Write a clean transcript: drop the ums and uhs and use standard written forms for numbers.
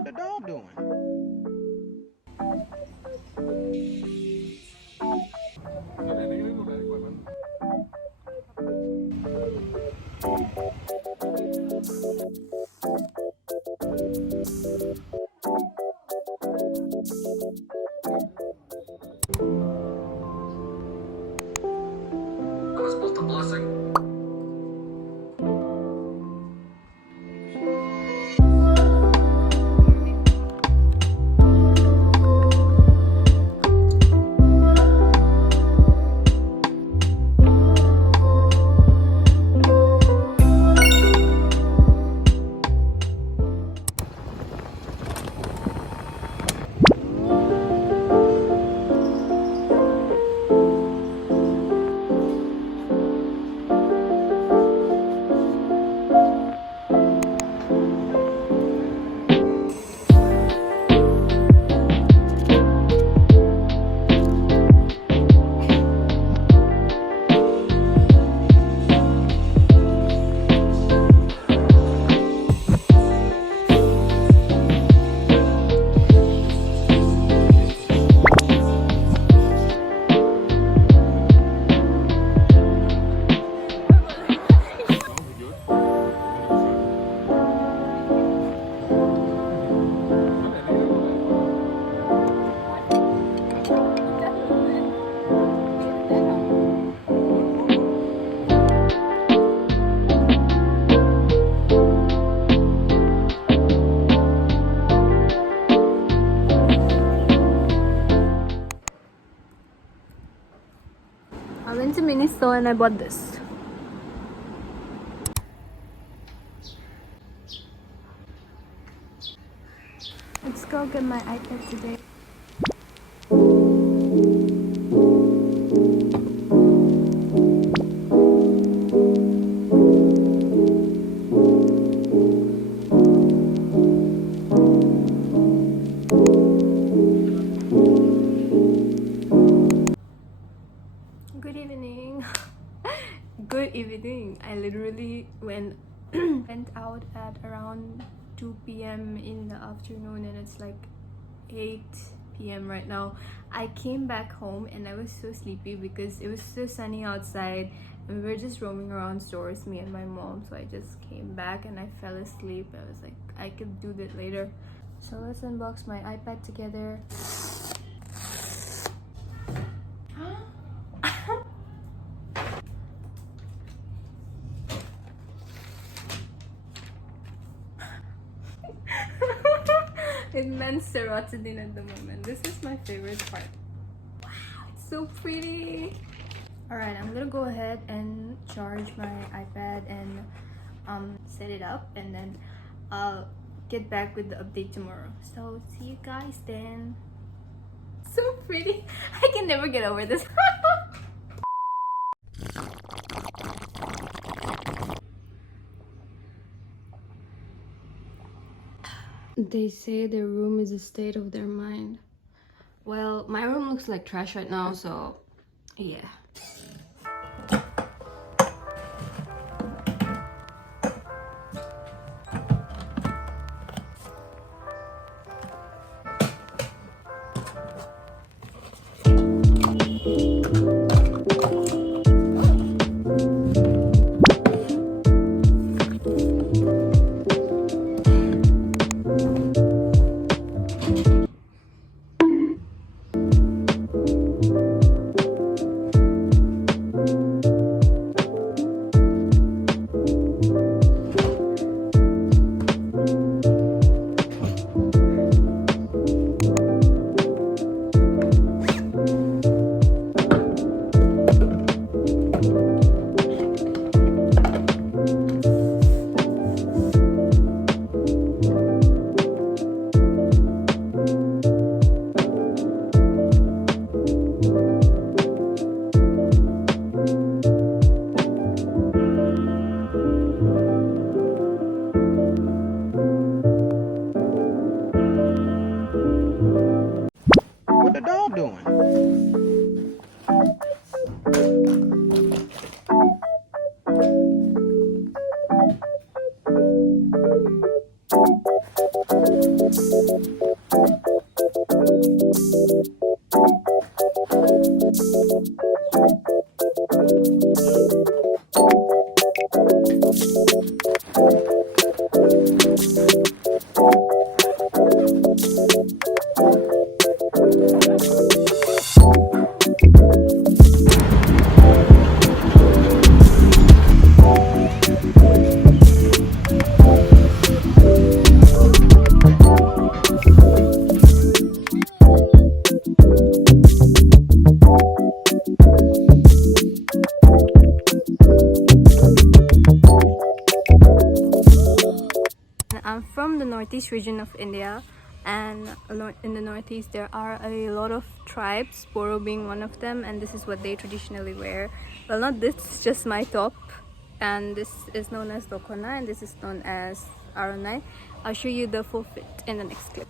What the dog doing? I was both a blessing. I went to Miniso and I bought this. Let's go get my iPad today. Good evening. Good evening. I literally went out at around 2 p.m. in the afternoon and it's like 8 p.m. right now. I came back home and I was so sleepy because it was so sunny outside and we were just roaming around stores, me and my mom. So I just came back and I fell asleep. I was like, I could do that later. So let's unbox my iPad together. It meant serotonin at the moment. This is my favorite part. Wow, it's so pretty. Alright, I'm gonna go ahead and charge my iPad and set it up, and then I'll get back with the update tomorrow. So see you guys then. So pretty. I can never get over this. They say their room is a state of their mind. Well, my room looks like trash right now, so yeah. I'm from the northeast region of India, and in the northeast there are a lot of tribes, Boro being one of them, and this is what they traditionally wear. Well, not this, it's just my top, and this is known as dokona, and this is known as aranai. I'll show you the full fit in the next clip.